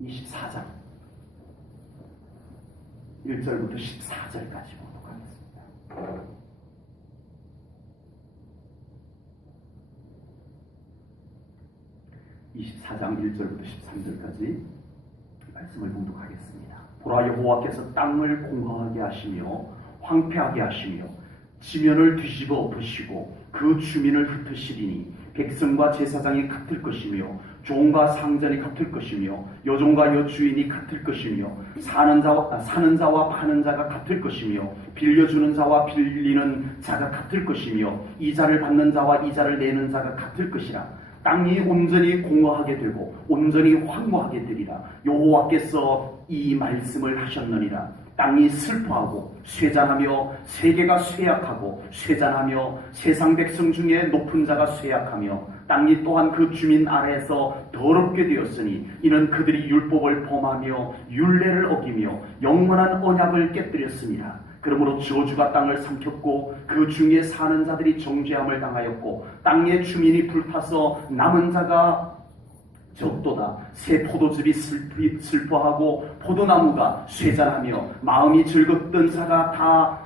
24장 1절부터 14절까지 보도록 하겠습니다. 24장 1절부터 13절까지 말씀을 봉독하겠습니다. 보라, 여호와께서 땅을 공허하게 하시며 황폐하게 하시며 지면을 뒤집어 엎으시고 그 주민을 흩으시리니 백성과 제사장이 같을 것이며 종과 상전이 같을 것이며 여종과 여주인이 같을 것이며 사는 자와 파는 자가 같을 것이며 빌려주는 자와 빌리는 자가 같을 것이며 이자를 받는 자와 이자를 내는 자가 같을 것이라. 땅이 온전히 공허하게 되고 온전히 황무하게 되리라. 여호와께서 이 말씀을 하셨느니라. 땅이 슬퍼하고 쇠잔하며 세계가 쇠약하고 쇠잔하며 세상 백성 중에 높은 자가 쇠약하며 땅이 또한 그 주민 아래에서 더럽게 되었으니 이는 그들이 율법을 범하며 율례를 어기며 영원한 언약을 깨뜨렸습니다. 그러므로 저주가 땅을 삼켰고 그 중에 사는 자들이 정죄함을 당하였고 땅의 주민이 불타서 남은 자가 적도다. 새 포도즙이 슬퍼하고 포도나무가 쇠잔하며 마음이 즐겁던 자가 다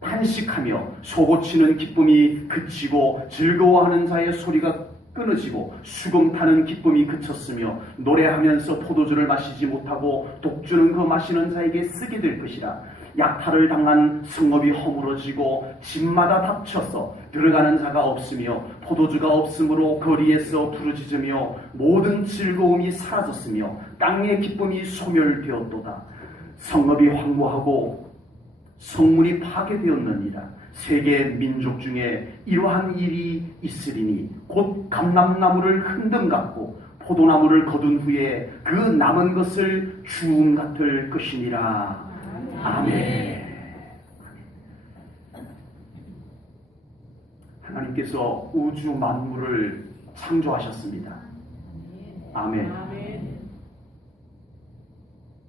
탄식하며 소고치는 기쁨이 그치고 즐거워하는 자의 소리가 끊어지고 수금 타는 기쁨이 그쳤으며 노래하면서 포도주를 마시지 못하고 독주는 그 마시는 자에게 쓰게 될 것이라. 약탈을 당한 성읍이 허물어지고 집마다 닫혀서 들어가는 자가 없으며 포도주가 없으므로 거리에서 부르짖으며 모든 즐거움이 사라졌으며 땅의 기쁨이 소멸되었도다. 성읍이 황무하고 성문이 파괴되었느니라. 세계 민족 중에 이러한 일이 있으리니 곧 감람나무를 흔듦 같고 포도나무를 거둔 후에 그 남은 것을 주움 같을 것이니라. 아멘. 하나님께서 우주 만물을 창조하셨습니다. 아멘.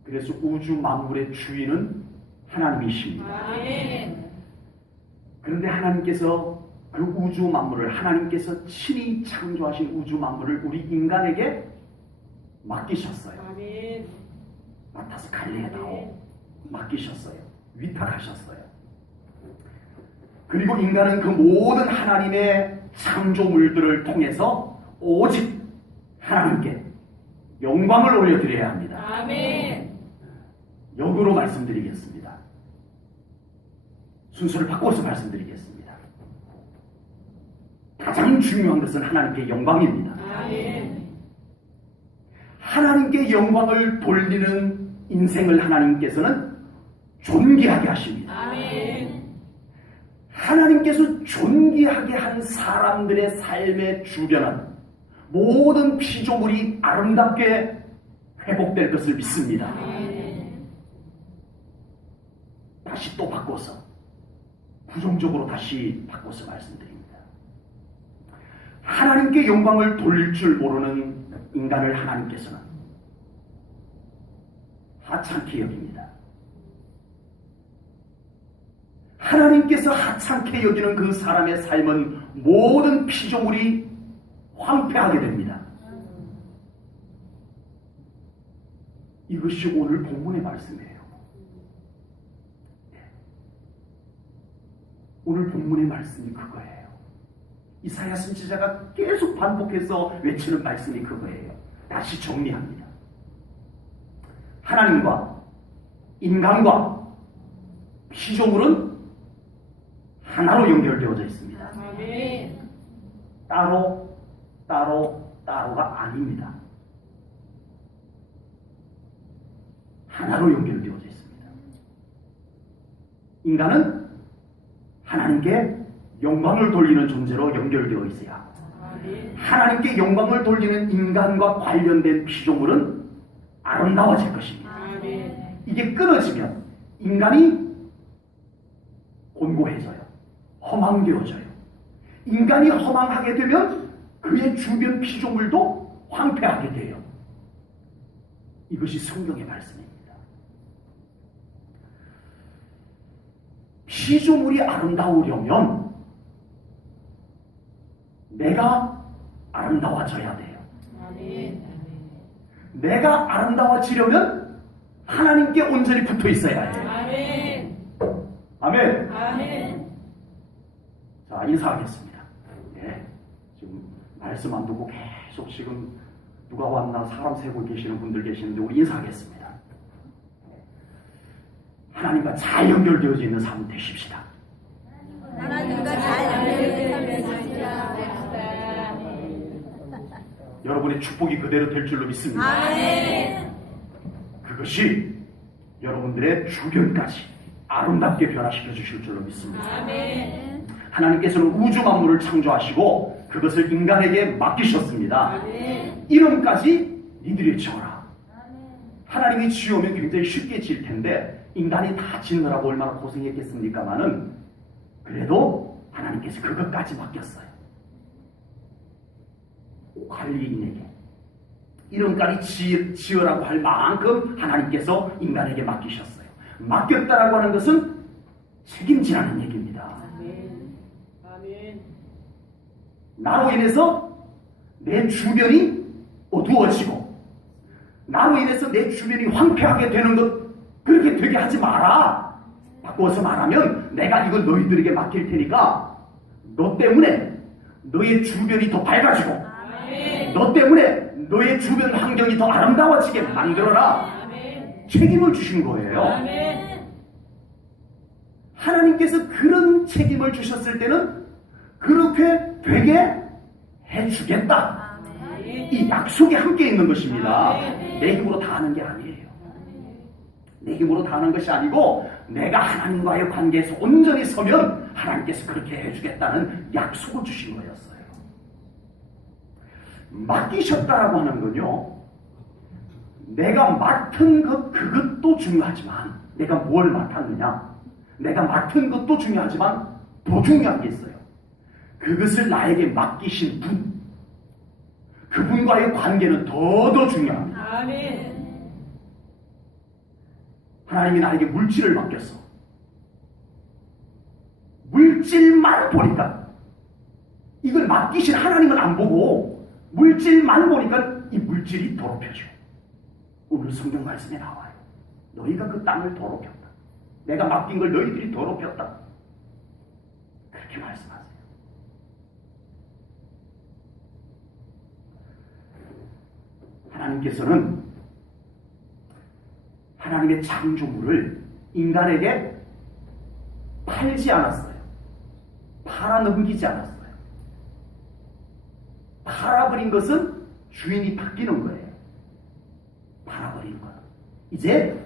그래서 우주 만물의 주인은 하나님이십니다. 그런데 하나님께서 그 우주 만물을 하나님께서 친히 창조하신 우주 만물을 우리 인간에게 맡기셨어요. 맡아서 관리해다오 맡기셨어요. 위탁하셨어요. 그리고 인간은 그 모든 하나님의 창조물들을 통해서 오직 하나님께 영광을 올려드려야 합니다. 아멘. 역으로 말씀드리겠습니다. 순서를 바꿔서 말씀드리겠습니다. 가장 중요한 것은 하나님께 영광입니다. 아멘. 하나님께 영광을 돌리는 인생을 하나님께서는 존귀하게 하십니다. 아멘. 하나님께서 존귀하게 한 사람들의 삶의 주변은 모든 피조물이 아름답게 회복될 것을 믿습니다. 아멘. 다시 또 바꿔서 부정적으로 다시 바꿔서 말씀드립니다. 하나님께 영광을 돌릴 줄 모르는 인간을 하나님께서는 하찮게 여깁니다. 하나님께서 하찮게 여기는 그 사람의 삶은 모든 피조물이 황폐하게 됩니다. 이것이 오늘 본문의 말씀이에요. 오늘 본문의 말씀이 그거예요. 이사야 선지자가 계속 반복해서 외치는 말씀이 그거예요. 다시 정리합니다. 하나님과 인간과 피조물은 하나로 연결되어져 있습니다. 아멘. 따로가 아닙니다. 하나로 연결되어져 있습니다. 인간은 하나님께 영광을 돌리는 존재로 연결되어 있어야 합니다. 하나님께 영광을 돌리는 인간과 관련된 피조물은 아름다워질 것입니다. 이게 끊어지면 인간이 곤고해져요. 허망되어져요. 인간이 허망하게 되면 그의 주변 피조물도 황폐하게 돼요. 이것이 성경의 말씀입니다. 피조물이 아름다우려면 내가 아름다워져야 돼요. 내가 아름다워지려면 하나님께 온전히 붙어 있어야 해요. 아멘. 아멘. 아멘. 자, 인사하겠습니다. 예, 지금 말씀 안 듣고 계속 지금 누가 왔나 사람 세고 계시는 분들 계시는데 우리 인사하겠습니다. 하나님과 잘 연결되어져 있는 삶 되십시다. 하나님과 잘 연결되어 여러분의 축복이 그대로 될 줄로 믿습니다. 아멘. 그것이 여러분들의 주변까지 아름답게 변화시켜 주실 줄로 믿습니다. 아멘. 하나님께서는 우주 만물을 창조하시고 그것을 인간에게 맡기셨습니다. 아멘. 이름까지 니들이 지어라. 하나님이 지으면 굉장히 쉽게 지을 텐데 인간이 다 짓느라고 얼마나 고생했겠습니까마는 그래도 하나님께서 그것까지 맡겼어요. 관리인에게 이름까지 지으라고 할 만큼 하나님께서 인간에게 맡기셨어요. 맡겼다라고 하는 것은 책임지라는 얘기입니다. 아멘. 아멘. 나로 인해서 내 주변이 어두워지고 나로 인해서 내 주변이 황폐하게 되는 것 그렇게 되게 하지 마라. 바꿔서 말하면 내가 이걸 너희들에게 맡길 테니까 너 때문에 너의 주변이 더 밝아지고 아멘. 너 때문에 너의 주변 환경이 더 아름다워지게 만들어라. 아멘. 책임을 주신 거예요. 아멘. 하나님께서 그런 책임을 주셨을 때는 그렇게 되게 해주겠다. 아멘. 이 약속이 함께 있는 것입니다. 아멘. 내 힘으로 다 하는 게 아니에요. 내 힘으로 다 하는 것이 아니고 내가 하나님과의 관계에서 온전히 서면 하나님께서 그렇게 해주겠다는 약속을 주신 거였어요. 맡기셨다라고 하는 건요. 내가 맡은 것 그것도 중요하지만 내가 뭘 맡았느냐. 내가 맡은 것도 중요하지만 더 중요한 게 있어요. 그것을 나에게 맡기신 분. 그분과의 관계는 더 중요합니다. 아멘. 하나님이 나에게 물질을 맡겼어. 물질만 보니까 이걸 맡기신 하나님은 안 보고 물질만 보니까 이 물질이 더럽혀져. 오늘 성경 말씀에 나와요. 너희가 그 땅을 더럽혔다. 내가 맡긴 걸 너희들이 더럽혔다. 그렇게 말씀하세요. 하나님께서는 하나님의 창조물을 인간에게 팔지 않았어요. 팔아넘기지 않았어요. 팔아버린 것은 주인이 바뀌는 거예요. 팔아버린 것. 이제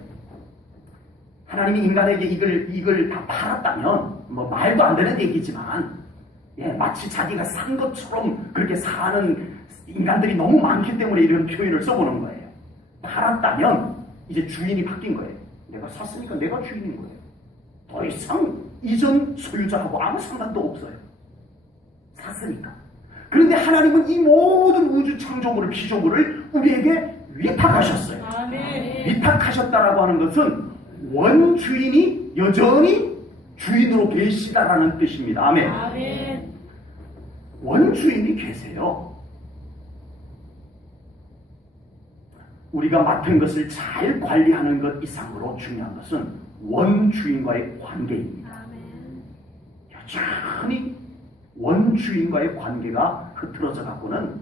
하나님이 인간에게 이걸 다 팔았다면 뭐 말도 안 되는 얘기지만 마치 자기가 산 것처럼 그렇게 사는 인간들이 너무 많기 때문에 이런 표현을 써보는 거예요. 팔았다면 이제 주인이 바뀐 거예요. 내가 샀으니까 내가 주인인 거예요. 더 이상 이전 소유자하고 아무 상관도 없어요. 샀으니까. 그런데 하나님은 이 모든 우주 창조물을 피조물을 우리에게 위탁하셨어요. 아멘. 위탁하셨다라고 하는 것은 원주인이 여전히 주인으로 계시다라는 뜻입니다. 아멘. 아멘. 원주인이 계세요. 우리가 맡은 것을 잘 관리하는 것 이상으로 중요한 것은 원주인과의 관계입니다. 여전히 원주인과의 관계가 흐트러져 갖고는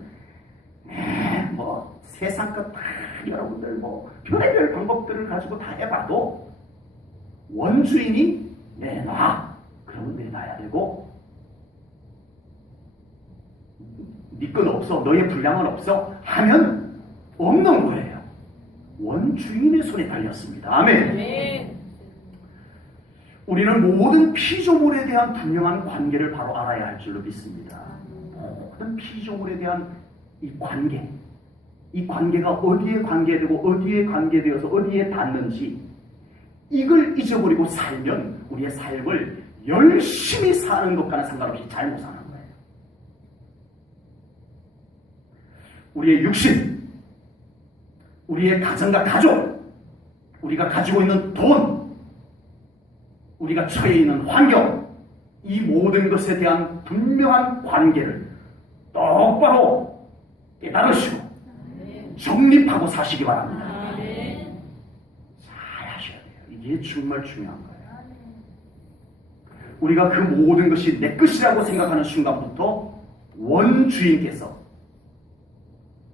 뭐 세상 것 다 여러분들 뭐 별의별 방법들을 가지고 다 해봐도 원주인이 내놔 그러면 내놔야 되고 네 건 없어 너의 분량은 없어 하면 없는 거예요. 원주인의 손에 달렸습니다. 아멘. 아멘. 우리는 모든 피조물에 대한 분명한 관계를 바로 알아야 할 줄로 믿습니다. 모든 피조물에 대한 이 관계가 어디에 관계되고 어디에 관계되어서 어디에 닿는지 이걸 잊어버리고 살면 우리의 삶을 열심히 사는 것과는 상관없이 잘못 사는 거예요. 우리의 육신, 우리의 가정과 가족, 우리가 가지고 있는 돈, 우리가 처해 있는 환경, 이 모든 것에 대한 분명한 관계를 똑바로 깨달으시고 정립하고 사시기 바랍니다. 아멘. 잘 하셔야 돼요. 이게 정말 중요한 거예요. 우리가 그 모든 것이 내 것이라고 생각하는 순간부터 원주인께서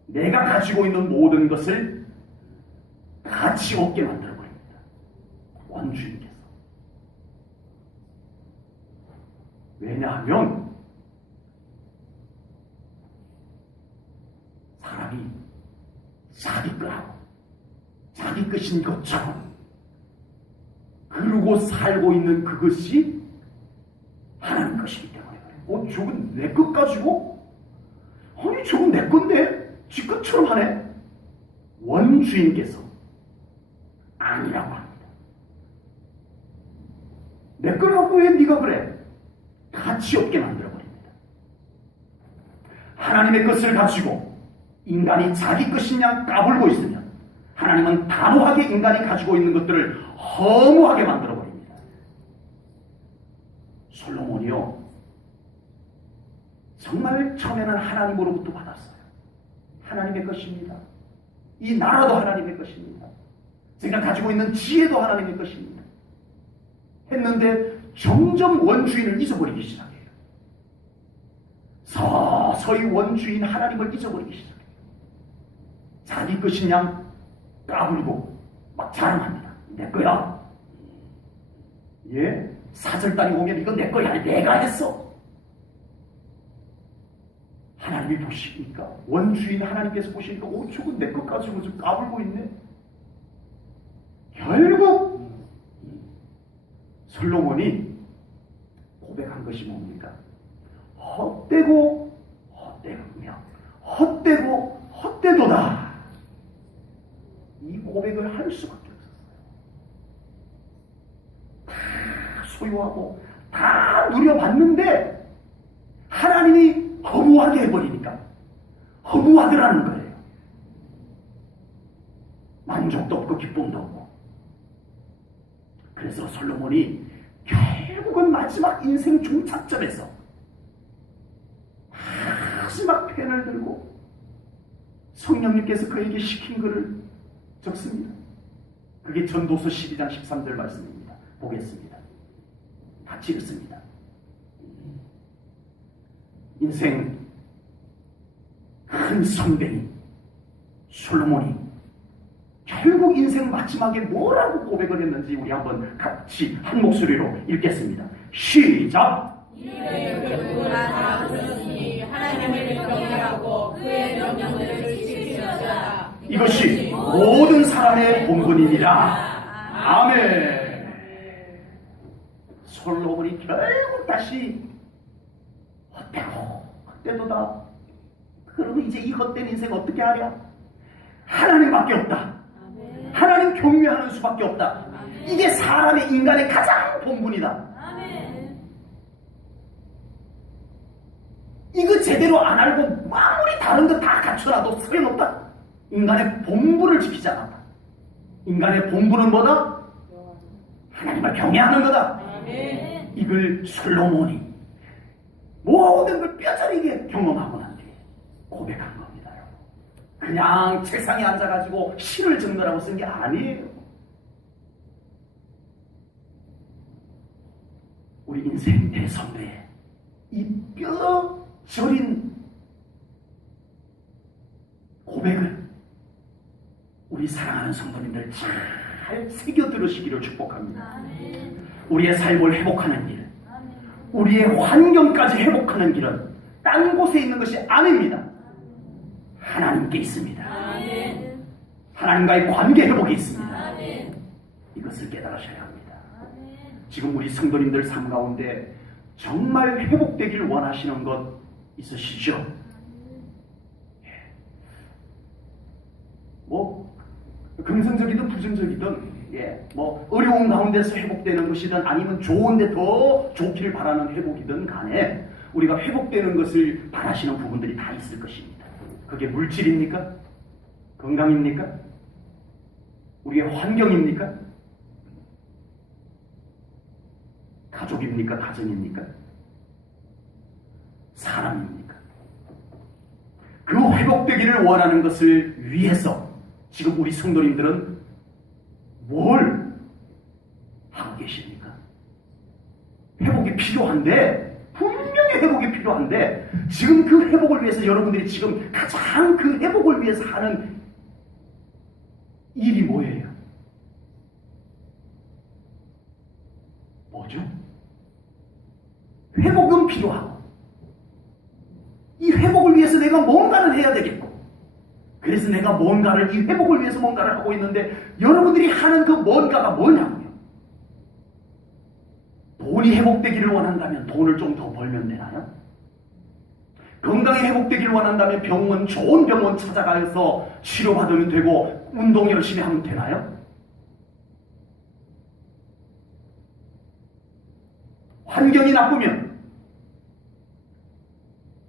내가 가지고 있는 모든 것을 가치 없게 만들어버립니다. 원주인께서. 왜냐하면 사람이 자기 거라고 자기 것인 것처럼 그러고 살고 있는 그것이 하나님 것이기 때문에 그래요. 저건 내 것 가지고? 아니 저건 내 건데 지 것처럼 하네. 원주인께서 아니라고 합니다. 내 걸 갖고 왜 네가 그래? 가치 없게 만들어버립니다. 하나님의 것을 가지고 인간이 자기 것인 양 까불고 있으면 하나님은 단호하게 인간이 가지고 있는 것들을 허무하게 만들어버립니다. 솔로몬이요 정말 처음에는 하나님으로부터 받았어요. 하나님의 것입니다. 이 나라도 하나님의 것입니다. 제가 가지고 있는 지혜도 하나님의 것입니다. 했는데 점점 원주인을 잊어버리기 시작해요. 서서히 원주인 하나님을 잊어버리기 시작해요. 자기 것인 양 까불고 막 자랑합니다. 내 거야. 예? 사절단이 오면 이건 내 거야. 내가 했어. 하나님이 보시니까 원주인 하나님께서 보시니까 저건 내 것 가지고 좀 까불고 있네. 결국 솔로몬이 고백한 것이 뭡니까? 헛되고 헛되며 헛되고 헛되도다. 이 고백을 할 수밖에 없었어요. 다 소유하고 다 누려봤는데 하나님이 허무하게 해버리니까 허무하더라는 거예요. 만족도 없고 기쁨도 없고. 그래서 솔로몬이 결국은 마지막 인생 종착점에서 마지막 펜을 들고 성령님께서 그에게 시킨 글을 적습니다. 그게 전도서 12장 13절 말씀입니다. 보겠습니다. 같이 읽습니다. 인생 큰 선배인 솔로몬이 결국 인생 마지막에 뭐라고 고백을 했는지 우리 한번 같이 한 목소리로 읽겠습니다. 시작! 누구나 다 그러시니 하나님을 경외하고 그의 명령들을 지키시어다. 이것이 모든 사람의 본분이니라. 아멘. 솔로몬이 결국 다시 헛되도다. 그러면 이제 이 헛된 인생 어떻게 하랴? 하나님밖에 없다. 하나님 경외하는 수밖에 없다. 이게 사람의 인간의 가장 본분이다. 이거 제대로 안 알고 아무리 다른 거 다 갖춰놔도 소용없다. 인간의 본분을 지키지 않았다. 인간의 본분은 뭐다? 하나님을 경외하는 거다. 이걸 솔로몬이 모든 걸 뼈저리게 경험하고 난 뒤에 고백한 겁니다. 그냥 책상에 앉아가지고 시를 적느라고 쓴 게 아니에요. 우리 인생 대선배의 이 뼈저린 고백을 우리 사랑하는 성도님들 잘 새겨 들으시기를 축복합니다. 우리의 삶을 회복하는 길, 우리의 환경까지 회복하는 길은 딴 곳에 있는 것이 아닙니다. 하나님께 있습니다. 하나님과의 관계 회복이 있습니다. 이것을 깨달으셔야 합니다. 지금 우리 성도님들 삶 가운데 정말 회복되길 원하시는 것 있으시죠? 뭐 긍정적이든 부정적이든 뭐 어려운 가운데서 회복되는 것이든 아니면 좋은데 더 좋기를 바라는 회복이든 간에 우리가 회복되는 것을 바라시는 부분들이 다 있을 것입니다. 그게 물질입니까? 건강입니까? 우리의 환경입니까? 가족입니까? 가정입니까? 사람입니까? 그 회복되기를 원하는 것을 위해서 지금 우리 성도님들은 뭘 하고 계십니까? 회복이 필요한데, 분명히 회복이 필요한데, 지금 그 회복을 위해서 여러분들이 지금 가장 그 회복을 위해서 하는 일이 뭐예요? 뭐죠? 회복은 필요하고, 이 회복을 위해서 내가 뭔가를 해야 되겠고, 그래서 내가 뭔가를, 이 회복을 위해서 뭔가를 하고 있는데, 여러분들이 하는 그 뭔가가 뭐냐고요? 돈이 회복되기를 원한다면 돈을 좀 더 벌면 되나요? 건강이 회복되기를 원한다면 병원, 좋은 병원 찾아가서 치료받으면 되고, 운동 열심히 하면 되나요? 환경이 나쁘면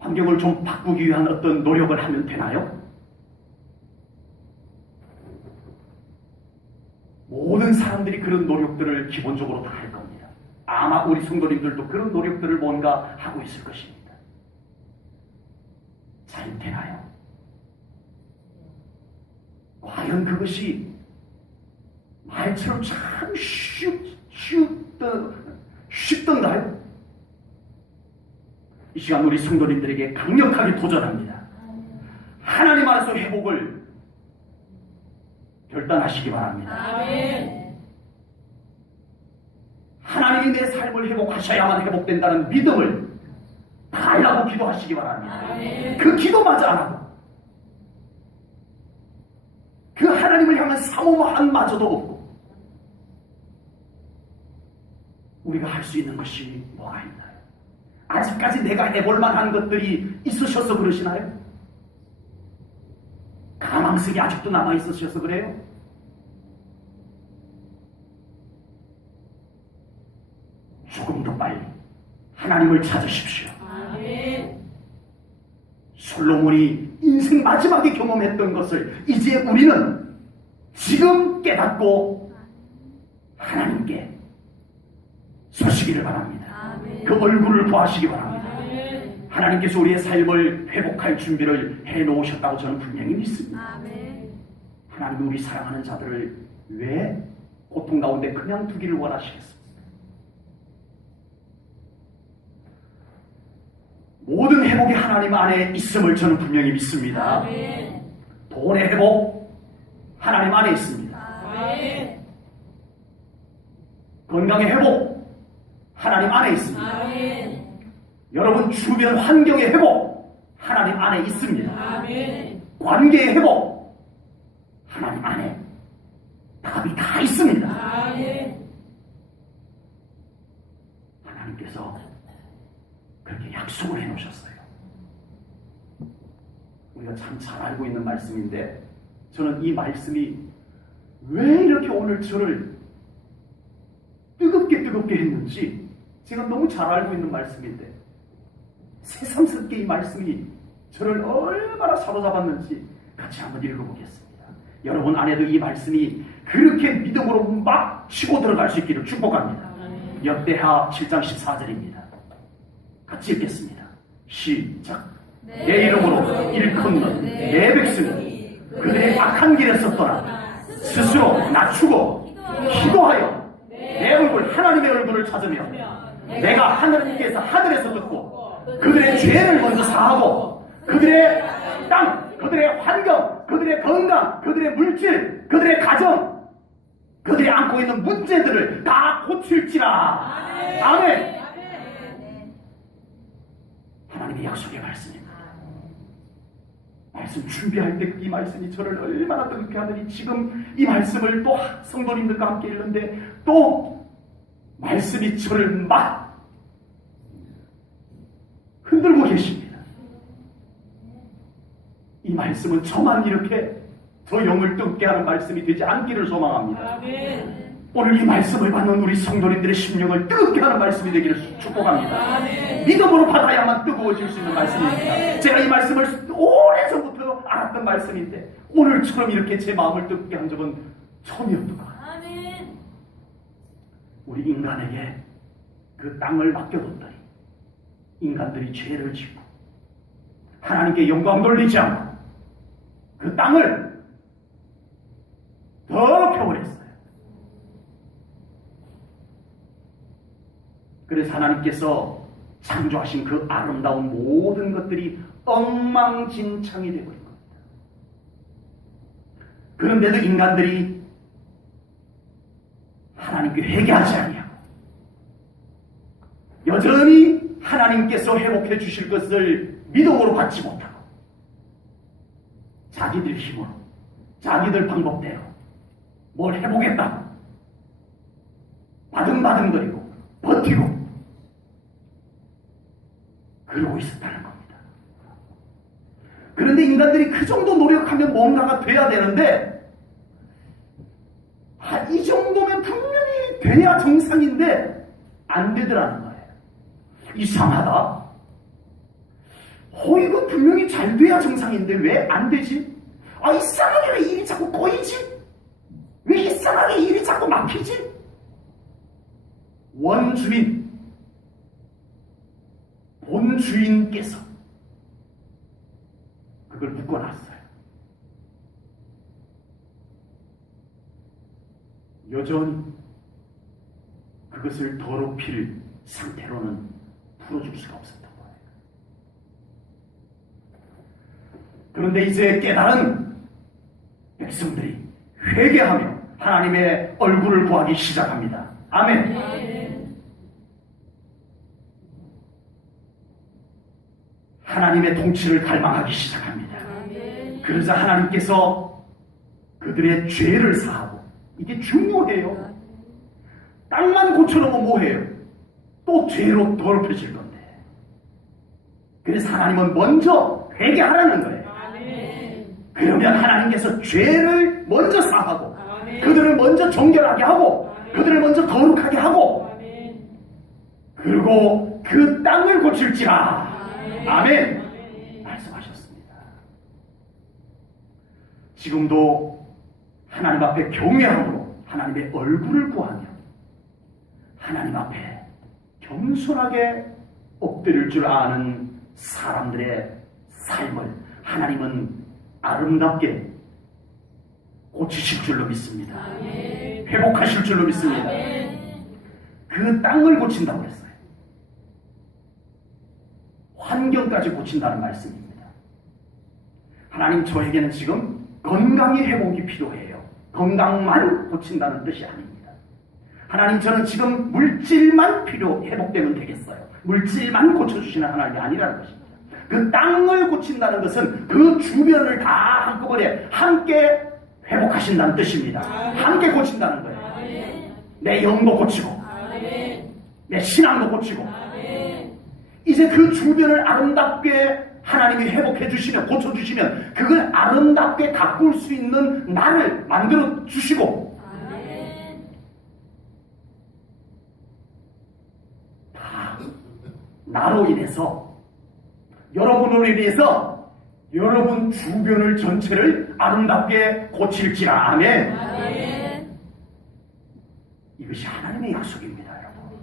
환경을 좀 바꾸기 위한 어떤 노력을 하면 되나요? 모든 사람들이 그런 노력들을 기본적으로 다 할 겁니다. 아마 우리 성도님들도 그런 노력들을 뭔가 하고 있을 것입니다. 잘 되나요? 과연 그것이 말처럼 참 쉽던가요? 이 시간 우리 성도님들에게 강력하게 도전합니다. 하나님 안에서 회복을 결단하시기 바랍니다. 아멘. 하나님이 내 삶을 회복하셔야만 회복된다는 믿음을 달라고 기도하시기 바랍니다. 아멘. 그 기도마저 안 하고 그 하나님을 향한 사모함마저도 없고 우리가 할 수 있는 것이 뭐가 있나요? 아직까지 내가 해볼 만한 것들이 있으셔서 그러시나요? 가망성이 아직도 남아있으셔서 그래요? 조금 더 빨리 하나님을 찾으십시오. 아멘. 솔로몬이 인생 마지막에 경험했던 것을 이제 우리는 지금 깨닫고 하나님께 서시기를 바랍니다. 아멘. 그 얼굴을 구하시기 바랍니다. 아멘. 하나님께서 우리의 삶을 회복할 준비를 해놓으셨다고 저는 분명히 믿습니다. 아멘. 하나님이 우리 사랑하는 자들을 왜 고통 가운데 그냥 두기를 원하시겠습니까? 모든 회복이 하나님 안에 있음을 저는 분명히 믿습니다. 아멘. 돈의 회복 하나님 안에 있습니다. 아멘. 건강의 회복 하나님 안에 있습니다. 아멘. 여러분 주변 환경의 회복 하나님 안에 있습니다. 아멘. 관계의 회복 하나님 안에 답이 다 있습니다. 아멘. 하나님께서 그렇게 약속을 해놓으셨어요. 우리가 참 잘 알고 있는 말씀인데 저는 이 말씀이 왜 이렇게 오늘 저를 뜨겁게 했는지 제가 너무 잘 알고 있는 말씀인데 새삼스럽게 이 말씀이 저를 얼마나 사로잡았는지 같이 한번 읽어보겠습니다. 여러분 안에도 이 말씀이 그렇게 믿음으로 막 치고 들어갈 수 있기를 축복합니다. 역대하 7장 14절입니다. 같이 읽겠습니다. 시작. 내 이름으로 일컫는 내 백성이 그들의 악한 길에 섰더라. 스스로 낮추고 기도하여 내 얼굴 하나님의 얼굴을 찾으며 내가 하나님께서 하늘에서 듣고 그들의 죄를 먼저 사하고 그들의 땅, 그들의 환경, 그들의 건강, 그들의 물질, 그들의 가정, 그들이 안고 있는 문제들을 다 고칠지라. 아멘. 하나님의 약속의 말씀입니다. 말씀 준비할 때 이 말씀이 저를 얼마나 뜨겁게 하더니 지금 이 말씀을 또 성도님들과 함께 읽는데 또 말씀이 저를 막 흔들고 계십니다. 이 말씀은 저만 이렇게 저 영을 뜨겁게 하는 말씀이 되지 않기를 소망합니다. 아멘. 오늘 이 말씀을 받는 우리 성도님들의 심령을 뜨겁게 하는 말씀이 되기를 축복합니다. 아멘. 믿음으로 받아야만 뜨거워질 수 있는 말씀입니다. 아멘. 제가 이 말씀을 오래전부터 알았던 말씀인데 오늘처럼 이렇게 제 마음을 뜨겁게 한 적은 처음이었던 것 같아요. 아멘. 우리 인간에게 그 땅을 맡겨뒀더니 인간들이 죄를 짓고 하나님께 영광 돌리지 않고 그 땅을 더럽혀버렸어요. 그래서 하나님께서 창조하신 그 아름다운 모든 것들이 엉망진창이 되어버린 겁니다. 그런데도 인간들이 하나님께 회개하지 아니하고 여전히 하나님께서 회복해 주실 것을 믿음으로 받지 못하고 자기들 힘으로 자기들 방법대로 뭘 해보겠다고 바등바등거리고 버티고 그러고 있었다는 겁니다. 그런데 인간들이 그 정도 노력하면 뭔가가 돼야 되는데 이 정도면 분명히 돼야 정상인데 안 되더라는 거예요. 이상하다. 이거 분명히 잘 돼야 정상인데 왜 안 되지? 이상하게 왜 일이 자꾸 꼬이지? 왜 이상하게 일이 자꾸 막히지? 원주인, 본주인께서 그걸 묶어놨어요. 여전히 그것을 더럽힐 상태로는 풀어줄 수가 없었던 거예요. 그런데 이제 깨달은 백성들이 회개하며 하나님의 얼굴을 구하기 시작합니다. 아멘. 하나님의 통치를 갈망하기 시작합니다. 그러자 하나님께서 그들의 죄를 사하고, 이게 중요해요. 땅만 고쳐놓으면 뭐해요? 또 죄로 더럽혀질 건데. 그래서 하나님은 먼저 회개하라는 거예요. 그러면 하나님께서 죄를 먼저 사하고 그들을 먼저 정결하게 하고 그들을 먼저 거룩하게 하고 그리고 그 땅을 고칠지라. 아멘. 말씀하셨습니다. 지금도 하나님 앞에 경외함으로 하나님의 얼굴을 구하며 하나님 앞에 겸손하게 엎드릴 줄 아는 사람들의 삶을 하나님은 아름답게 고치실 줄로 믿습니다. 회복하실 줄로 믿습니다. 그 땅을 고친다고 했어요. 환경까지 고친다는 말씀입니다. 하나님, 저에게는 지금 건강이 회복이 필요해요. 건강만 고친다는 뜻이 아닙니다. 하나님, 저는 지금 물질만 회복되면 되겠어요. 물질만 고쳐주시는 하나님이 아니라는 것입니다. 그 땅을 고친다는 것은 그 주변을 다 한꺼번에 함께 회복하신다는 뜻입니다. 함께 고친다는 거예요. 내 영도 고치고 내 신앙도 고치고 이제 그 주변을 아름답게 하나님이 회복해 주시면, 고쳐주시면 그걸 아름답게 가꿀 수 있는 나를 만들어 주시고 다 나로 인해서, 여러분으로 인해서 여러분 주변을 전체를 아름답게 고칠지라. 아멘. 이것이 하나님의 약속입니다, 여러분.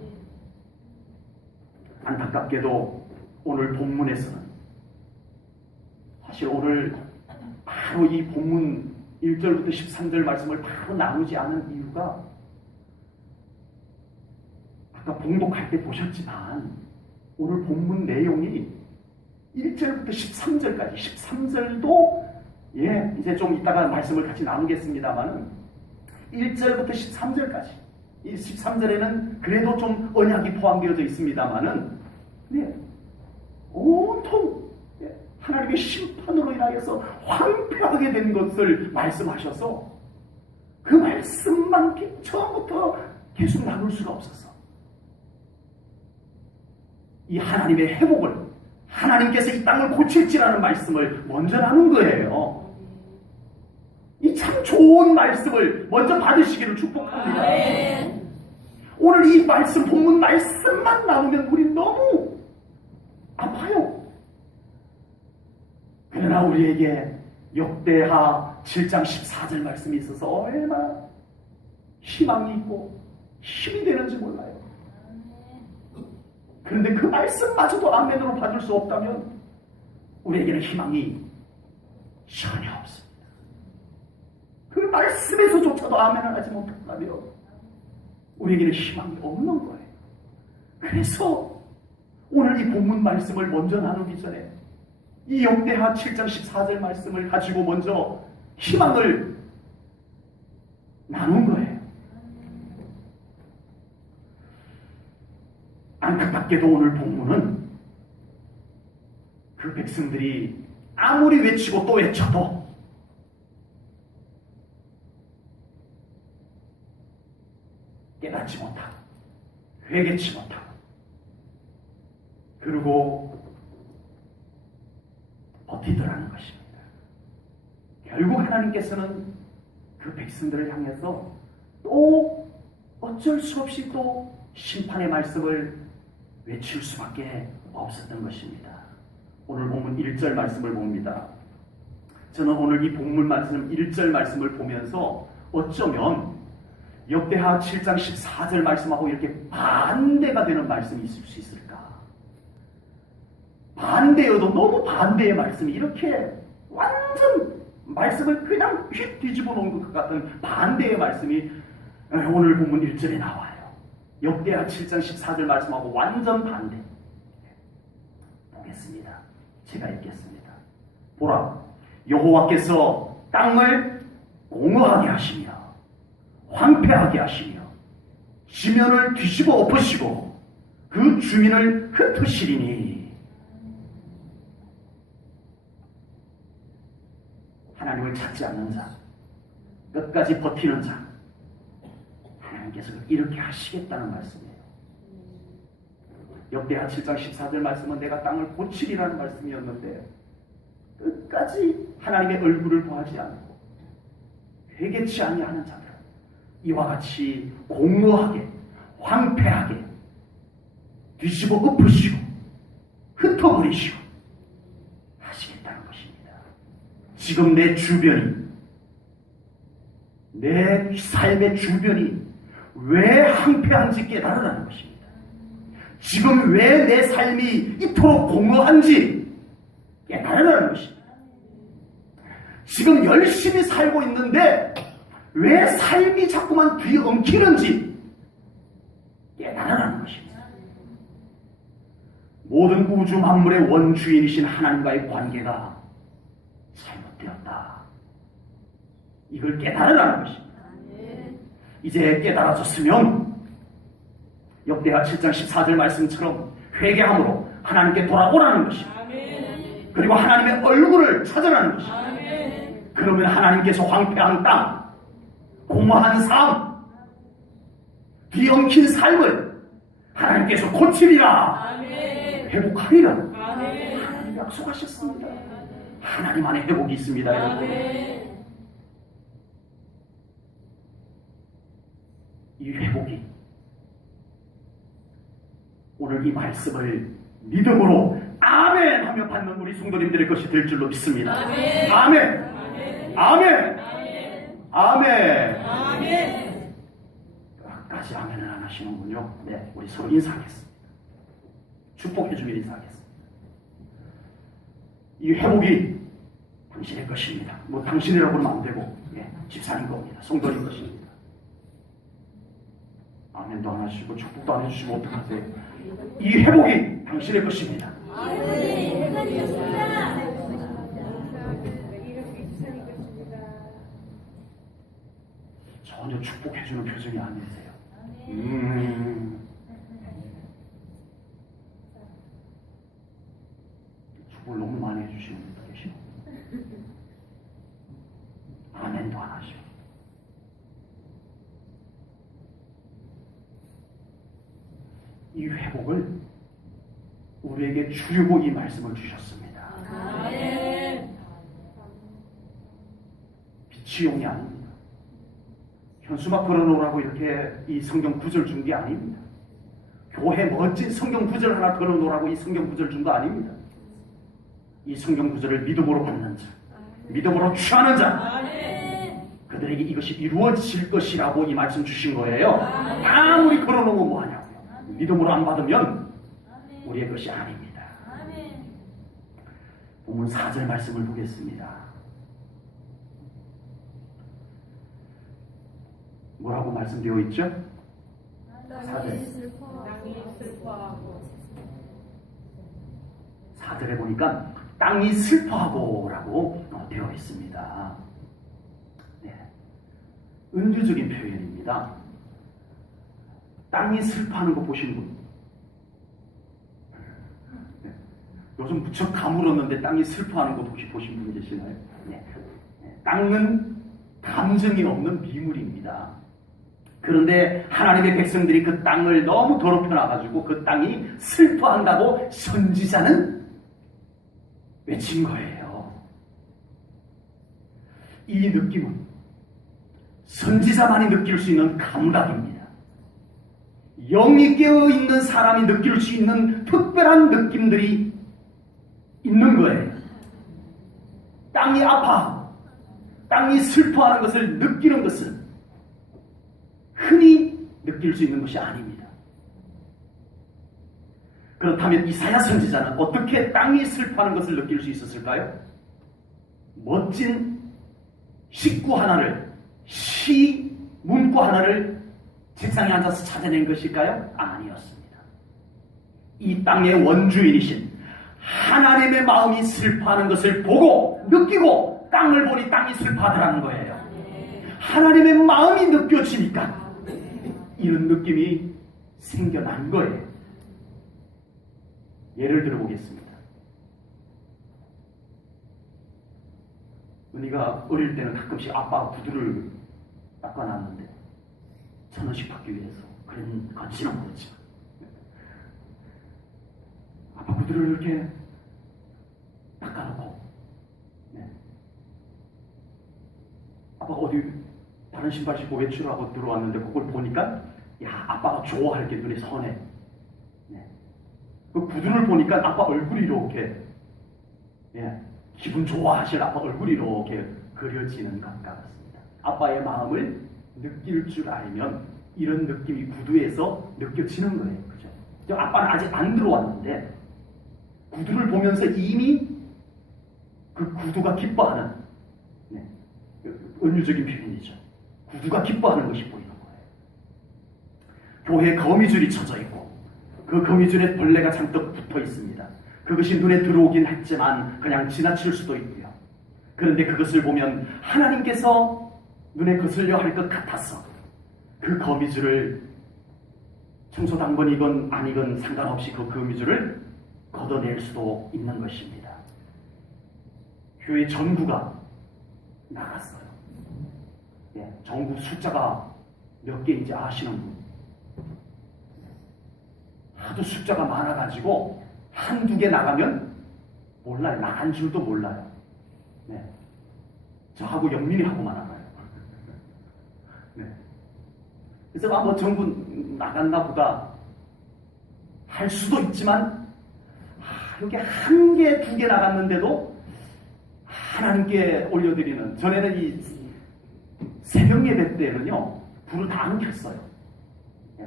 안타깝게도 오늘 본문에서는, 사실 오늘 바로 이 본문 1절부터 13절 말씀을 바로 나누지 않은 이유가, 아까 봉독할 때 보셨지만 오늘 본문 내용이 1절부터 13절까지, 13절도 이제 좀 이따가 말씀을 같이 나누겠습니다만 1절부터 13절까지, 이 13절에는 그래도 좀 언약이 포함되어져 있습니다만은 온통 하나님의 심판으로 인하여서 황폐하게 된 것을 말씀하셔서 그 말씀만 처음부터 계속 나눌 수가 없었어. 이 하나님의 회복을, 하나님께서 이 땅을 고칠지라는 말씀을 먼저 나눈 거예요. 이 참 좋은 말씀을 먼저 받으시기를 축복합니다. 오늘 이 말씀, 본문 말씀만 나오면 우리 너무 아파요. 그러나 우리에게 역대하 7장 14절 말씀이 있어서 얼마나 희망이 있고 힘이 되는지 몰라요. 그런데 그 말씀마저도 아멘으로 받을 수 없다면 우리에게는 희망이 전혀 없습니다. 그 말씀에서조차도 아멘을 하지 못한다면 우리에게는 희망이 없는 거예요. 그래서 오늘 이 본문 말씀을 먼저 나누기 전에 이 역대하 7장 14절 말씀을 가지고 먼저 희망을 나눈 거예요. 안타깝게도 오늘 본문은 그 백성들이 아무리 외치고 또 외쳐도 깨닫지 못하고 회개치 못하고 그리고 버티더라는 것입니다. 결국 하나님께서는 그 백성들을 향해서 또 어쩔 수 없이 또 심판의 말씀을 외칠 수밖에 없었던 것입니다. 오늘 본문 1절 말씀을 봅니다. 저는 오늘 이 본문 말씀 1절 말씀을 보면서 어쩌면 역대하 7장 14절 말씀하고 이렇게 반대가 되는 말씀이 있을 수 있을까? 반대여도 너무 반대의 말씀이 이렇게 완전 말씀을 그냥 휙 뒤집어 놓은 것 같은 반대의 말씀이 오늘 본문 1절에 나와요. 역대하 7장 14절 말씀하고 완전 반대. 보겠습니다. 제가 읽겠습니다. 보라, 여호와께서 땅을 공허하게 하시며 황폐하게 하시며 지면을 뒤집어 엎으시고 그 주민을 흩으시리니. 하나님을 찾지 않는 자, 끝까지 버티는 자, 하나님께서 이렇게 하시겠다는 말씀이에요. 역대하 7장 14절 말씀은 내가 땅을 고치리라는 말씀이었는데 끝까지 하나님의 얼굴을 보하지 않고 회개치 아니하는 자들, 이와 같이 공허하게 황폐하게 뒤집어 엎으시고 흩어버리시고 하시겠다는 것입니다. 지금 내 주변이, 내 삶의 주변이 왜 황폐한지 깨달으라는 것입니다. 지금 왜 내 삶이 이토록 공허한지 깨달으라는 것입니다. 지금 열심히 살고 있는데 왜 삶이 자꾸만 뒤엉키는지 깨달으라는 것입니다. 모든 우주 만물의 원주인이신 하나님과의 관계가 잘못되었다. 이걸 깨달으라는 것입니다. 이제 깨달아졌으면 역대하 7장 14절 말씀처럼 회개함으로 하나님께 돌아오라는 것입니다. 그리고 하나님의 얼굴을 찾으라는 것입니다. 그러면 하나님께서 황폐한 땅, 공허한 삶, 뒤엉킨 삶을 하나님께서 고치리라, 회복하리라. 하나님 약속하셨습니다. 하나님 안에 회복이 있습니다, 여러분. 이 회복이 오늘 이 말씀을 믿음으로 아멘 하며 받는 우리 성도님들의 것이 될 줄로 믿습니다. 아멘. 아멘. 아멘. 아멘. 아멘. 끝까지 아멘을 안 하시는군요. 네, 우리 서로 인사하겠습니다. 축복해주며 인사하겠습니다. 이 회복이 당신의 것입니다. 뭐 당신이라고 하면 안 되고, 예, 집사님 겁니다. 성도님 것입니다. 아멘도 안 하시고 축복도 안 해주시면 어떡하세요? 이 회복이 당신의 것입니다. 전혀 축복해주는 표정이 아니세요. 축복을 너무 많이 해주시는 분도 계시고 아멘도 안 하시고. 이 회복을 우리에게 주려고 이 말씀을 주셨습니다. 비치용이 아닙니다. 현수막 걸어놓으라고 이렇게 이 성경 구절 준 게 아닙니다. 교회 멋진 성경 구절 하나 걸어놓으라고 이 성경 구절 준 거 아닙니다. 이 성경 구절을 믿음으로 받는 자, 믿음으로 취하는 자, 그들에게 이것이 이루어질 것이라고 이 말씀 주신 거예요. 아무리 걸어놓으면 뭐하냐고요. 믿음으로 안 받으면 우리의 것이 아닙니다. 본문 4절 말씀을 보겠습니다. 뭐라고 말씀되어 있죠? 땅이 슬퍼하고 4절에 보니까 땅이 슬퍼하고 라고 되어 있습니다. 네. 은유적인 표현입니다. 땅이 슬퍼하는 거 보신 분? 네. 요즘 무척 가물었는데 땅이 슬퍼하는 거 혹시 보신 분 계시나요? 네. 네. 땅은 감정이 없는 미물입니다. 그런데 하나님의 백성들이 그 땅을 너무 더럽혀놔가지고 그 땅이 슬퍼한다고 선지자는 외친 거예요. 이 느낌은 선지자만이 느낄 수 있는 감각입니다. 영이 깨어있는 사람이 느낄 수 있는 특별한 느낌들이 있는 거예요. 땅이 아파하고 땅이 슬퍼하는 것을 느끼는 것은 흔히 느낄 수 있는 것이 아닙니다. 그렇다면 이사야 선지자는 어떻게 땅이 슬퍼하는 것을 느낄 수 있었을까요? 멋진 식구 하나를, 시 문구 하나를 책상에 앉아서 찾아낸 것일까요? 아니었습니다. 이 땅의 원주인이신 하나님의 마음이 슬퍼하는 것을 보고 느끼고 땅을 보니 땅이 슬퍼하더라는 거예요. 하나님의 마음이 느껴지니까 이런 느낌이 생겨난 거예요. 예를 들어보겠습니다. 은희가 어릴 때는 가끔씩 아빠가 구두를 닦아놨는데 1,000원씩 받기 위해서 그런 건지는 모르지만 아빠 구두를 이렇게 닦아놓고 아빠가 어디 다른 신발 신고 외출하고 들어왔는데 그걸 보니까 야 아빠가 좋아할 게 눈에 선해. 그 구두를 보니까 아빠 얼굴이 이렇게 기분 좋아하실 아빠 얼굴이 이렇게 그려지는 것 같습니다. 아빠의 마음을 느낄 줄 알면 이런 느낌이 구두에서 느껴지는 거예요. 그죠? 아빠는 아직 안 들어왔는데 구두를 보면서 이미 그 구두가 기뻐하는 은유적인 표현이죠. 구두가 기뻐하는 것이 보이는 거예요. 교회에 거미줄이 쳐져 있고 그 거미줄에 벌레가 잔뜩 붙어 있습니다. 그것이 눈에 들어오긴 했지만 그냥 지나칠 수도 있고요. 그런데 그것을 보면 하나님께서 눈에 거슬려 할 것 같아서 그 거미줄을 청소당번이건 아니건 상관없이 그 거미줄을 걷어낼 수도 있는 것입니다. 교회 전구가 나갔어요. 전구 숫자가 몇 개인지 아시는 분? 하도 숫자가 많아가지고 한두 개 나가면 몰라요. 나간 줄도 몰라요. 저하고 영민이하고만 알아요. 그래서 뭐 전부 나갔나 보다 할 수도 있지만 여기 한 개, 두 개 나갔는데도 하나님께 올려드리는 전에는 이 새벽 예배 때는요 불을 다 안 켰어요.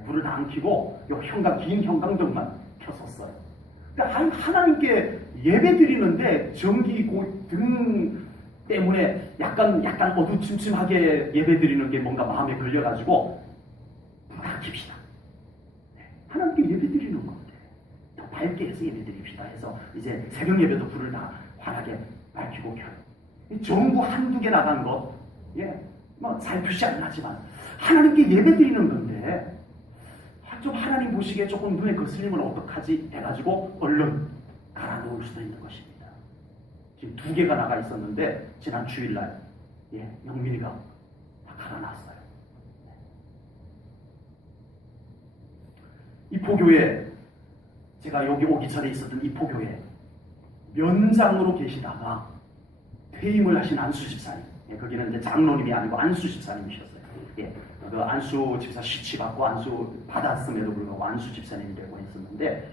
불을 다 안 켜고 요 긴 형광등만 켰었어요. 그러니까 하나님께 예배 드리는데 전기 등 때문에 약간 어두침침하게 예배 드리는 게 뭔가 마음에 걸려가지고 불을 다 킵시다. 하나님께 예배 드리는 건데 더 밝게 해서 예배 드립시다 해서 이제 새벽 예배도 불을 다 환하게 밝히고 켜요. 전구 한두 개 나간 것, 뭐 살표시 안 나지만 하나님께 예배 드리는 건데 좀 하나님 보시기에 조금 눈에 거슬리면 어떡하지 해가지고 얼른 갈아놓을 수도 있는 것입니다. 지금 2개가 나가 있었는데 지난 주일날 영민이가 다 갈아놨어요. 이포교회 제가 여기 오기 전에 있었던 이포교회 면장으로 계시다가 퇴임을 하신 안수 집사님, 거기는 이제 장로님이 아니고 안수 집사님이셨어요. 그 안수 집사 시치받고 안수 받았음에도 불구하고 안수 집사님이 되고 했었는데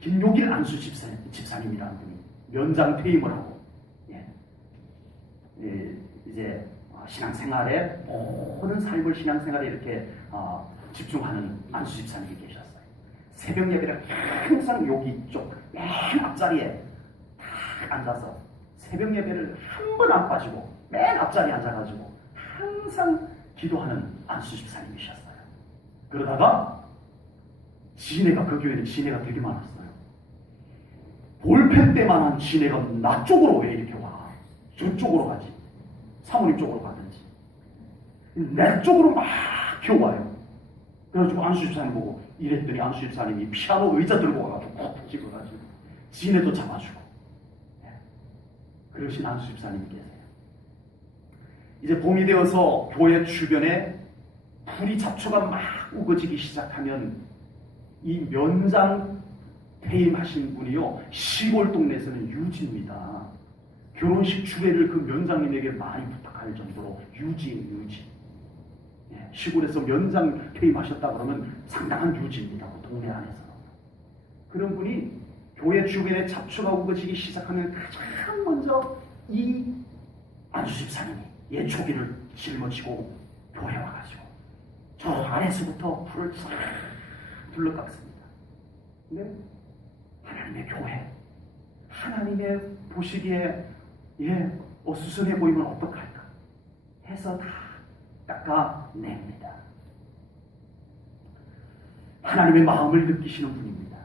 김용길 안수 집사님이라는 분이 면장 퇴임을 하고 이제 신앙생활에 모든 삶을 신앙생활에 이렇게 집중하는 안수 집사님이 계셨어요. 새벽 예배를 항상 여기 쪽 맨 앞자리에 다 앉아서 새벽 예배를 한 번 안 빠지고 맨 앞자리에 앉아가지고 항상 기도하는 안수 집사님이셨어요. 그러다가 지혜가, 그 교회는 지혜가 되게 많았어요. 볼펜 때만한 지혜가 나 쪽으로 왜 이렇게 와? 저쪽으로 가지. 사모님 쪽으로 가든지. 내 쪽으로 막 겨와요. 그래가지고 안수 집사님 보고 이랬더니 안수 집사님이 피아노 의자 들고 와가지고 콕 집어가지고 지혜도 잡아주고. 그러신 안수 집사님이 계세요. 이제 봄이 되어서 교회 주변에 풀이 잡초가 막 우거지기 시작하면 이 면장 퇴임하신 분이요, 시골 동네에서는 유지입니다. 결혼식 주례를 그 면장님에게 많이 부탁할 정도로 유지예요, 유지. 시골에서 면장 퇴임하셨다 그러면 상당한 유지입니다, 그 동네 안에서. 그런 분이 교회 주변에 잡초가 우거지기 시작하면 가장 먼저 이 안수 집사님이 예초기를 짊어지고 교회에 와가지고 저 안에서부터 불을 싹 둘러깎습니다. 근데 하나님의 교회, 하나님의 보시기에 어수선해 보이면 어떡할까 해서 다 깎아냅니다. 하나님의 마음을 느끼시는 분입니다.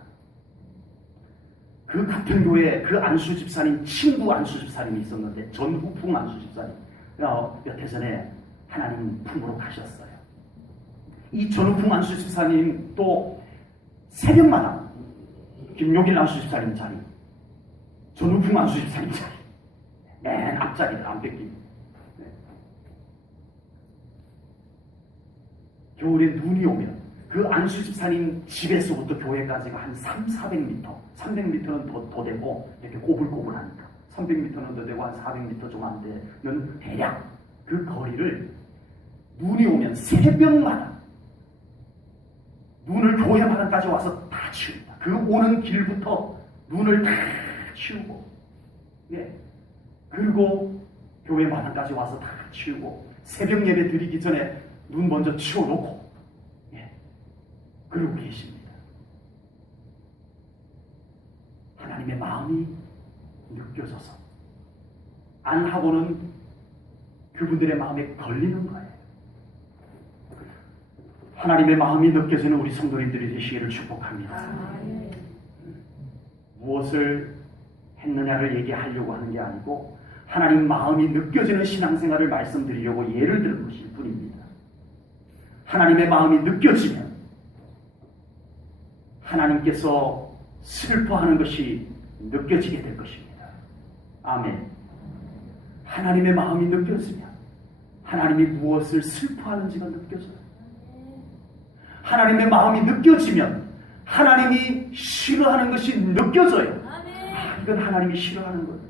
그 같은 교회에 그 안수 집사님, 친구 안수 집사님이 있었는데, 전후풍 안수 집사님, 몇 해 전에 하나님 품으로 가셨어요. 이 전후풍 안수 집사님 또 새벽마다 김용길 안수 집사님 자리, 전후풍 안수 집사님 자리, 맨 앞자리를 안 뺏깁니다. 겨울에 눈이 오면 그 안수 집사님 집에서부터 교회까지가 한 300m, 300m는 더 되고 이렇게 꼬불꼬불하니까 300m는 더 되고 한 400m 좀 안 되면 대략 그 거리를 눈이 오면 새벽마다 눈을 교회 마당까지 와서 다 치웁니다. 그 오는 길부터 눈을 다 치우고, 그리고 교회 마당까지 와서 다 치우고, 새벽 예배 드리기 전에 눈 먼저 치워놓고, 그러고 계십니다. 하나님의 마음이 느껴져서 안 하고는 그분들의 마음에 걸리는 거예요. 하나님의 마음이 느껴지는 우리 성도님들이 되시기를 축복합니다. 무엇을 했느냐를 얘기하려고 하는 게 아니고 하나님 마음이 느껴지는 신앙생활을 말씀드리려고 예를 들은 것일 뿐입니다. 하나님의 마음이 느껴지면 하나님께서 슬퍼하는 것이 느껴지게 될 것입니다. 아멘. 하나님의 마음이 느껴지면 하나님이 무엇을 슬퍼하는지가 느껴져요. 하나님의 마음이 느껴지면 하나님이 싫어하는 것이 느껴져요. 이건 하나님이 싫어하는 거예요.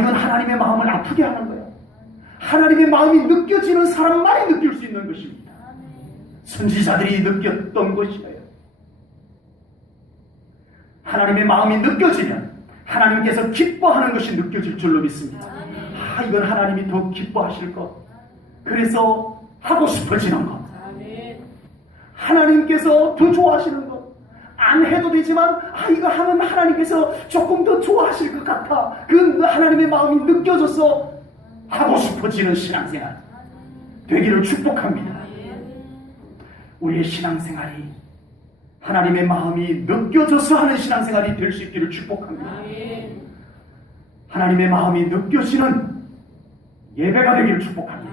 이건 하나님의 마음을 아프게 하는 거예요. 하나님의 마음이 느껴지는 사람만이 느낄 수 있는 것입니다. 선지자들이 느꼈던 것이에요. 하나님의 마음이 느껴지면 하나님께서 기뻐하는 것이 느껴질 줄로 믿습니다. 이건 하나님이 더 기뻐하실 것. 그래서 하고 싶어지는 것. 하나님께서 더 좋아하시는 것. 안 해도 되지만 이거 하면 하나님께서 조금 더 좋아하실 것 같아. 그 하나님의 마음이 느껴져서 하고 싶어지는 신앙생활 되기를 축복합니다. 우리의 신앙생활이 하나님의 마음이 느껴져서 하는 신앙생활이 될 수 있기를 축복합니다. 하나님의 마음이 느껴지는 예배가 되기를 축복합니다.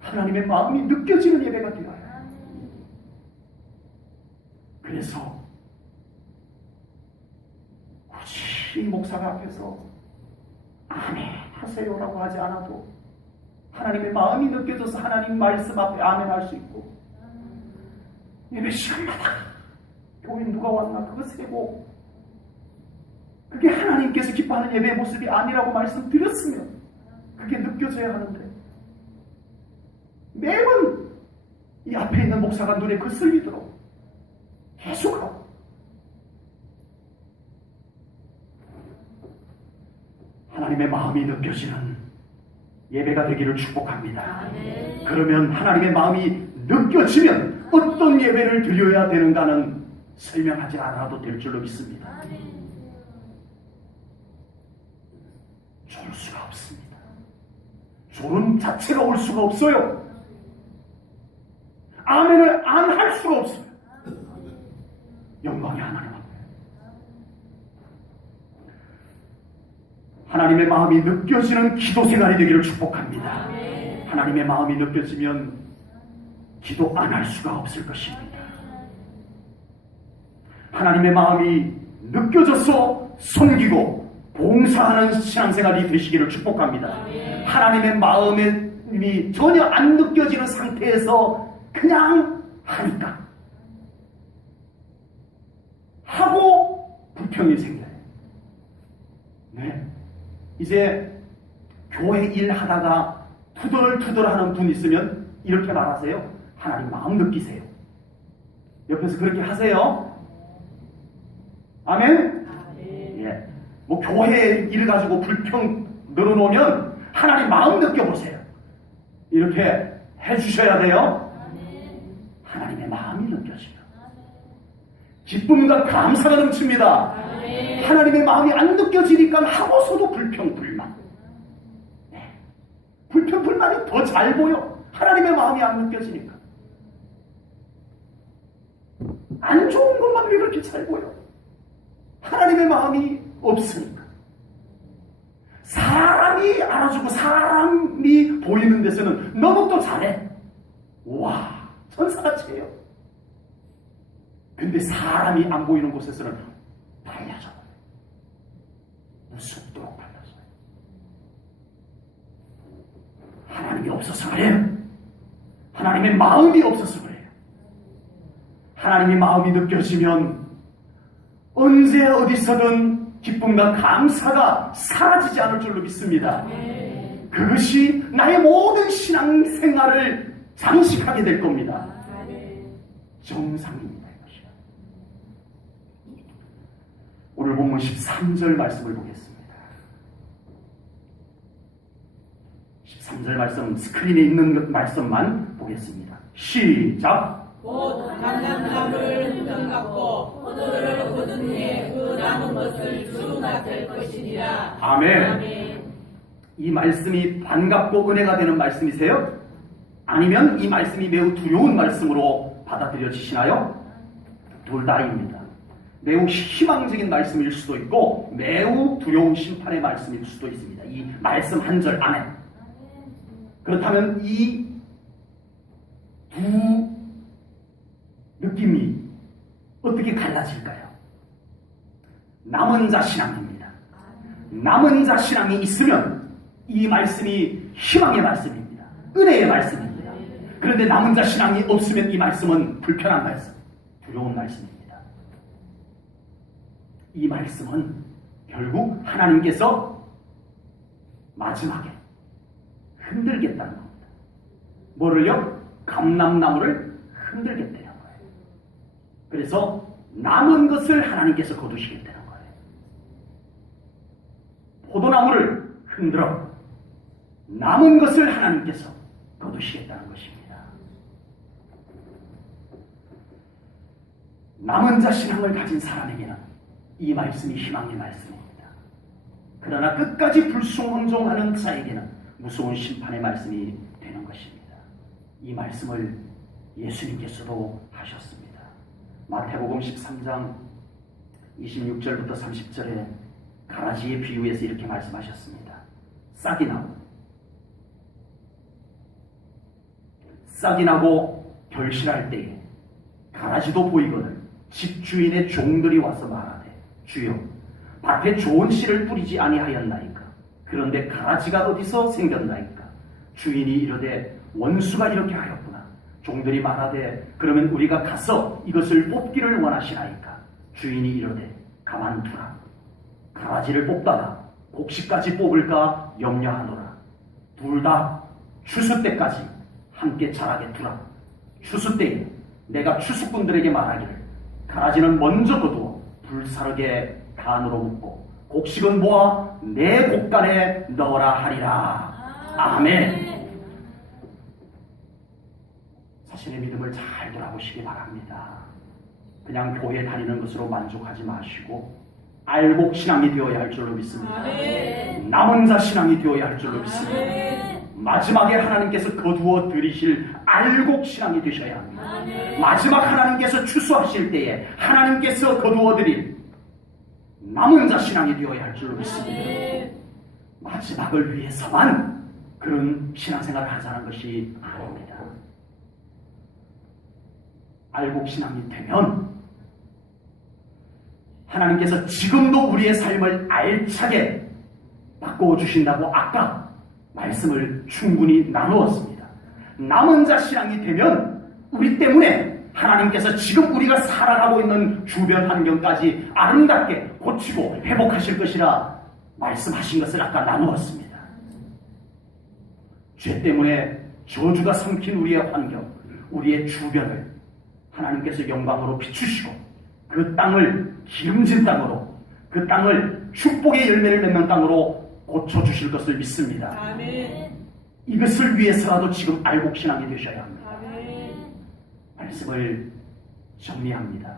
하나님의 마음이 느껴지는 예배가 되어요. 그래서 굳이 목사가 앞에서 아멘 하세요라고 하지 않아도 하나님의 마음이 느껴져서 하나님 말씀 앞에 아멘 할 수 있고, 예배 시간마다 교회 누가 왔나 그거 세고, 그게 하나님께서 기뻐하는 예배의 모습이 아니라고 말씀드렸으면 그게 느껴져야 하는데, 매번 이 앞에 있는 목사가 눈에 거슬리도록 계속하고, 하나님의 마음이 느껴지는 예배가 되기를 축복합니다. 그러면 하나님의 마음이 느껴지면 어떤 예배를 드려야 되는가는 설명하지 않아도 될 줄로 믿습니다. 좋을 수가 없습니다. 졸음 자체가 올 수가 없어요. 아멘을 안 할 수가 없어요. 영광이 하나님 앞에. 하나님의 마음이 느껴지는 기도 생활이 되기를 축복합니다. 하나님의 마음이 느껴지면 기도 안 할 수가 없을 것입니다. 하나님의 마음이 느껴져서 섬기고 봉사하는 신앙생활이 되시기를 축복합니다. 하나님의 마음이 전혀 안 느껴지는 상태에서 그냥 하니까 하고 불평이 생겨요. 네. 이제 교회 일 하다가 투덜투덜 하는 분 있으면 이렇게 말하세요. 하나님 마음 느끼세요. 옆에서 그렇게 하세요. 아멘? 예. 뭐 교회 일 가지고 불평 늘어놓으면 하나님 마음 느껴보세요. 이렇게 해주셔야 돼요. 하나님의 마음이 느껴져요. 기쁨과 감사가 넘칩니다. 하나님의 마음이 안 느껴지니까 하고서도 불평, 불만. 네. 불평, 불만이 더 잘 보여. 하나님의 마음이 안 느껴지니까. 안 좋은 것만 왜 그렇게 잘 보여? 하나님의 마음이 없으니까. 사람이 알아주고 사람이 보이는 데서는 너무 또 잘해. 와, 천사같이해요. 근데 사람이 안 보이는 곳에서는 달려져. 무섭도록 달려져요. 하나님이 없어서 그래요. 하나님의 마음이 없어서 그래요. 하나님의 마음이 느껴지면 언제 어디서든 기쁨과 감사가 사라지지 않을 줄로 믿습니다. 그것이 나의 모든 신앙생활을 장식하게 될 겁니다. 정상입니다. 이것이요. 오늘 본문 13절 말씀을 보겠습니다. 13절 말씀 스크린에 있는 말씀만 보겠습니다. 시작. 곧 감람나무를 흔들갖고 포도를 거둔 후에 그 남은 것을 주가 될 것이니라. 아멘. 이 말씀이 반갑고 은혜가 되는 말씀이세요? 아니면 이 말씀이 매우 두려운 말씀으로 받아들여지시나요? 둘 다입니다. 매우 희망적인 말씀일 수도 있고 매우 두려운 심판의 말씀일 수도 있습니다. 이 말씀 한 절 안에. 그렇다면 이 두 느낌이 어떻게 갈라질까요? 남은 자 신앙입니다. 남은 자 신앙이 있으면 이 말씀이 희망의 말씀입니다. 은혜의 말씀입니다. 그런데 남은 자 신앙이 없으면 이 말씀은 불편한 말씀, 두려운 말씀입니다. 이 말씀은 결국 하나님께서 마지막에 흔들겠다는 겁니다. 뭐를요? 감람나무를 흔들겠다는 거예요. 그래서 남은 것을 하나님께서 거두시겠다는 거예요. 포도나무를 흔들어 남은 것을 하나님께서 거두시겠다는 것입니다. 남은 자 신앙을 가진 사람에게는 이 말씀이 희망의 말씀입니다. 그러나 끝까지 불순종하는 자에게는 무서운 심판의 말씀이 되는 것입니다. 이 말씀을 예수님께서도 하셨습니다. 마태복음 13장 26절부터 30절에 가라지의 비유에서 이렇게 말씀하셨습니다. 싹이 나고 결실할 때에 가라지도 보이거늘 집주인의 종들이 와서 말하되 주여 밭에 좋은 씨를 뿌리지 아니하였나이까? 그런데 가라지가 어디서 생겼나이까? 주인이 이르되 원수가 이렇게 하였구나. 종들이 말하되 그러면 우리가 가서 이것을 뽑기를 원하시나이까? 주인이 이르되 가만두라. 가라지를 뽑다가 곡식까지 뽑을까 염려하노라. 둘 다 추수 때까지 함께 자라게 두라. 추수 때에 내가 추수꾼들에게 말하기를 가라지는 먼저 거두어 불사르게 간으로 묶고 곡식은 모아 내 곡간에 넣어라 하리라. 아멘. 자신의 믿음을 잘 돌아보시기 바랍니다. 그냥 교회 다니는 것으로 만족하지 마시고 알곡 신앙이 되어야 할 줄로 믿습니다. 아멘. 남은 자 신앙이 되어야 할 줄로 믿습니다. 아멘. 마지막에 하나님께서 거두어 들이실 알곡 신앙이 되셔야 합니다. 마지막 하나님께서 추수하실 때에 하나님께서 거두어 드릴 남은 자 신앙이 되어야 할 줄로 믿습니다. 마지막을 위해서만 그런 신앙생활을 하자는 것이 아닙니다. 알곡 신앙이 되면 하나님께서 지금도 우리의 삶을 알차게 바꿔주신다고 아까 말씀을 충분히 나누었습니다. 남은 자 신앙이 되면 우리 때문에 하나님께서 지금 우리가 살아가고 있는 주변 환경까지 아름답게 고치고 회복하실 것이라 말씀하신 것을 아까 나누었습니다. 죄 때문에 저주가 삼킨 우리의 환경, 우리의 주변을 하나님께서 영광으로 비추시고 그 땅을 기름진 땅으로, 그 땅을 축복의 열매를 맺는 땅으로 고쳐주실 것을 믿습니다. 아멘. 이것을 위해서라도 지금 알곡신앙이 되셔야 합니다. 아멘. 말씀을 정리합니다.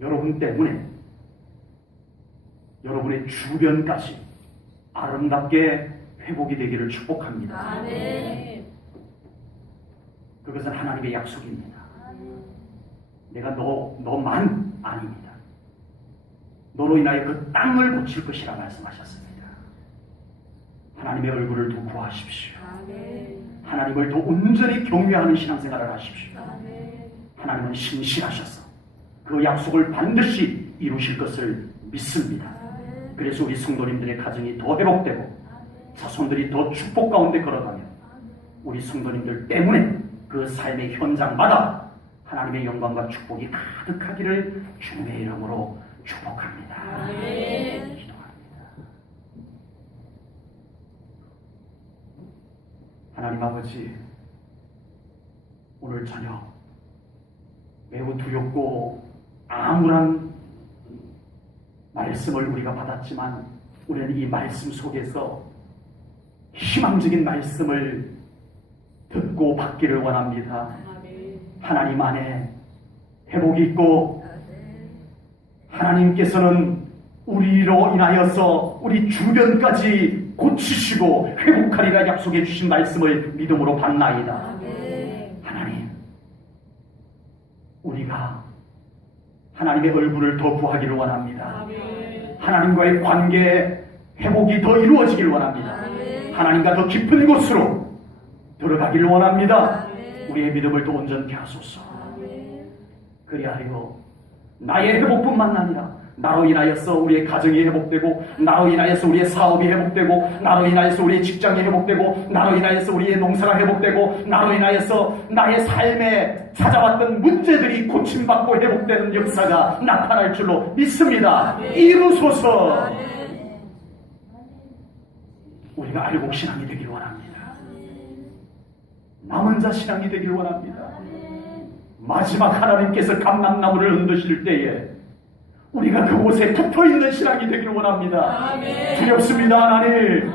여러분 때문에 여러분의 주변까지 아름답게 회복이 되기를 축복합니다. 아멘. 그것은 하나님의 약속입니다. 내가 너만 아닙니다. 너로 인하여 그 땅을 고칠 것이라 말씀하셨습니다. 하나님의 얼굴을 더 구하십시오. 아멘. 하나님을 더 온전히 경외하는 신앙생활을 하십시오. 아멘. 하나님은 신실하셔서 그 약속을 반드시 이루실 것을 믿습니다. 그래서 우리 성도님들의 가정이 더 회복되고 자손들이 더 축복 가운데 걸어가며 우리 성도님들 때문에 그 삶의 현장마다 하나님의 영광과 축복이 가득하기를 주님의 이름으로 축복합니다. 아멘. 기도합니다. 하나님 아버지, 오늘 저녁 매우 두렵고 암울한 말씀을 우리가 받았지만 우리는 이 말씀 속에서 희망적인 말씀을 듣고 받기를 원합니다. 아멘. 하나님 안에 회복이 있고 하나님께서는 우리로 인하여서 우리 주변까지 고치시고 회복하리라 약속해 주신 말씀을 믿음으로 받나이다. 아멘. 하나님, 우리가 하나님의 얼굴을 더 구하기를 원합니다. 아멘. 하나님과의 관계 회복이 더 이루어지기를 원합니다. 아멘. 하나님과 더 깊은 곳으로 들어가기를 원합니다. 아멘. 우리의 믿음을 더 온전케 하소서. 아멘. 그리하여 나의 회복뿐만 아니라 나로 인하여서 우리의 가정이 회복되고, 나로 인하여서 우리의 사업이 회복되고, 나로 인하여서 우리의 직장이 회복되고, 나로 인하여서 우리의 농사가 회복되고, 나로 인하여서 나의 삶에 찾아왔던 문제들이 고침받고 회복되는 역사가 나타날 줄로 믿습니다. 이루소서. 우리가 알곡 신앙이 되길 원합니다. 남은 자 신앙이 되길 원합니다. 마지막 하나님께서 감람나무를 흔드실 때에 우리가 그곳에 붙어있는 신앙이 되길 원합니다. 아멘. 두렵습니다. 하나님,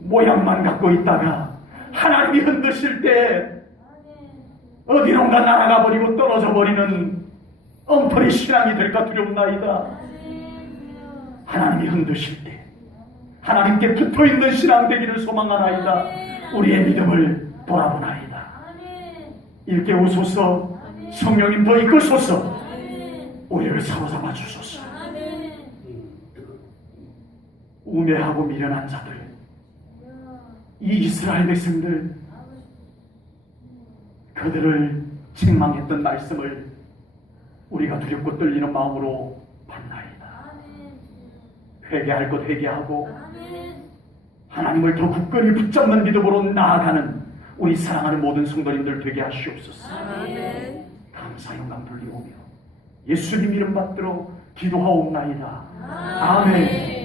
모양만 갖고 있다가 하나님이 흔드실 때 어디론가 날아가 버리고 떨어져 버리는 엉터리 신앙이 될까 두렵나이다. 하나님이 흔드실 때 하나님께 붙어있는 신앙 되기를 소망하나이다. 우리의 믿음을 돌아보나이다. 일깨우소서. 성령님 더 이끌소서. 우리를 사로잡아 주소서. 우매하고 미련한 자들, 이 이스라엘 백성들, 그들을 책망했던 말씀을 우리가 두렵고 떨리는 마음으로 받나이다. 회개할 것 회개하고 하나님을 더 굳건히 붙잡는 믿음으로 나아가는 우리 사랑하는 모든 성도님들 되게 하시옵소서. 아멘. 감사 영광 돌리오며 예수님 이름 받들어 기도하옵나이다. 아멘.